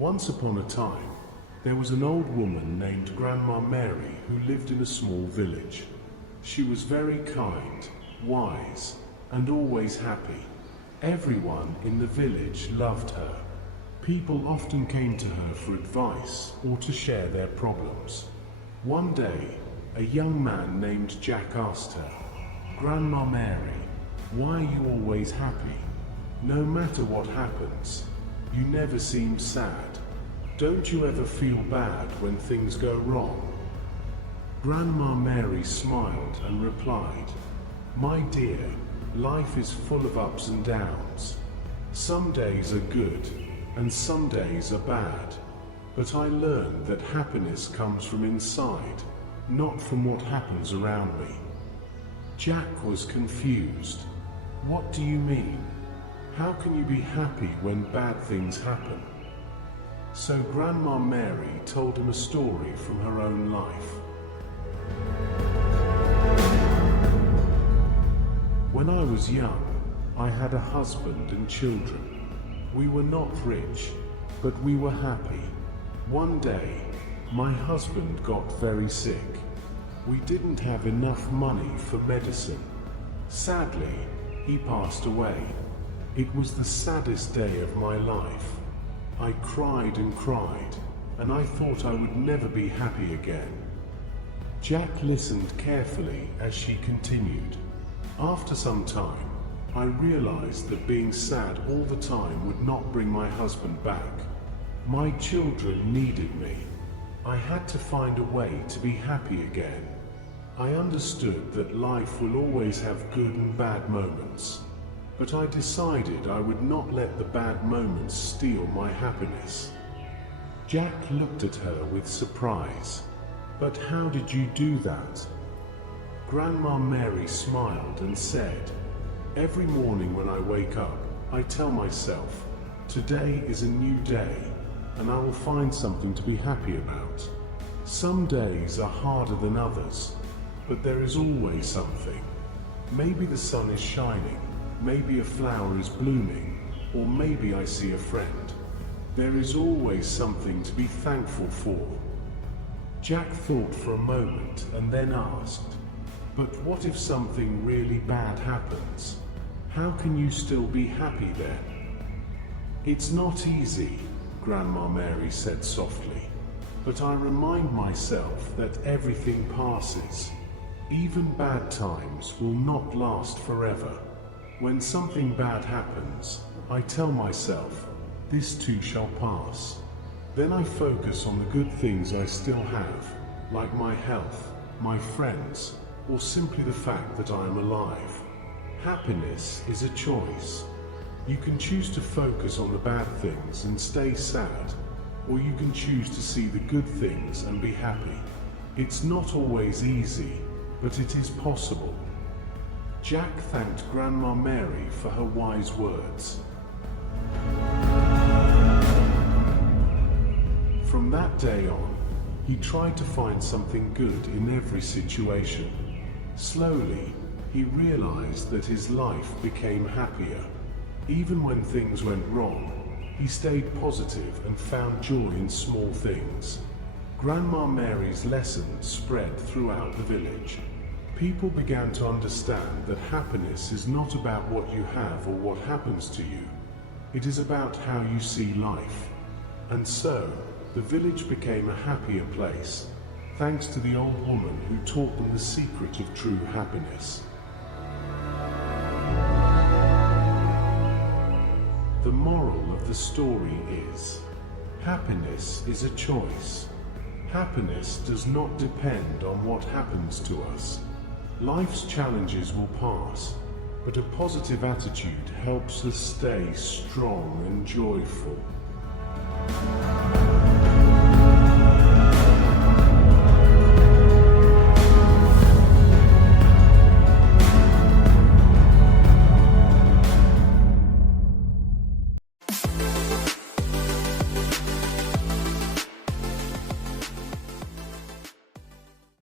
Once upon a time, there was an old woman named Grandma Mary who lived in a small village. She was very kind, wise, and always happy. Everyone in the village loved her. People often came to her for advice or to share their problems. One day, a young man named Jack asked her, "Grandma Mary, why are you always happy? No matter what happens, you never seem sad. Don't you ever feel bad when things go wrong?" Grandma Mary smiled and replied, "My dear, life is full of ups and downs. Some days are good and some days are bad. But I learned that happiness comes from inside, not from what happens around me." Jack was confused. "What do you mean? How can you be happy when bad things happen?" So Grandma Mary told him a story from her own life. "When I was young, I had a husband and children. We were not rich, but we were happy. One day, my husband got very sick. We didn't have enough money for medicine. Sadly, he passed away. It was the saddest day of my life. I cried and I thought I would never be happy again." Jack listened carefully as she continued. "After some time, I realized that being sad all the time would not bring my husband back. My children needed me. I had to find a way to be happy again. I understood that life will always have good and bad moments. But I decided I would not let the bad moments steal my happiness." Jack looked at her with surprise. "But how did you do that?" Grandma Mary smiled and said, "Every morning when I wake up, I tell myself, today is a new day, and I will find something to be happy about. Some days are harder than others, but there is always something. Maybe the sun is shining, maybe a flower is blooming, or maybe I see a friend. There is always something to be thankful for." Jack thought for a moment and then asked, "But what if something really bad happens? How can you still be happy then?" "It's not easy," Grandma Mary said softly, "but I remind myself that everything passes. Even bad times will not last forever. When something bad happens, I tell myself, this too shall pass. Then I focus on the good things I still have, like my health, my friends, or simply the fact that I am alive. Happiness is a choice. You can choose to focus on the bad things and stay sad, or you can choose to see the good things and be happy. It's not always easy, but it is possible." Jack thanked Grandma Mary for her wise words. From that day on, he tried to find something good in every situation. Slowly, he realized that his life became happier. Even when things went wrong, he stayed positive and found joy in small things. Grandma Mary's lessons spread throughout the village. People began to understand that happiness is not about what you have or what happens to you. It is about how you see life. And so, the village became a happier place, thanks to the old woman who taught them the secret of true happiness. The moral of the story is, happiness is a choice. Happiness does not depend on what happens to us. Life's challenges will pass, but a positive attitude helps us stay strong and joyful.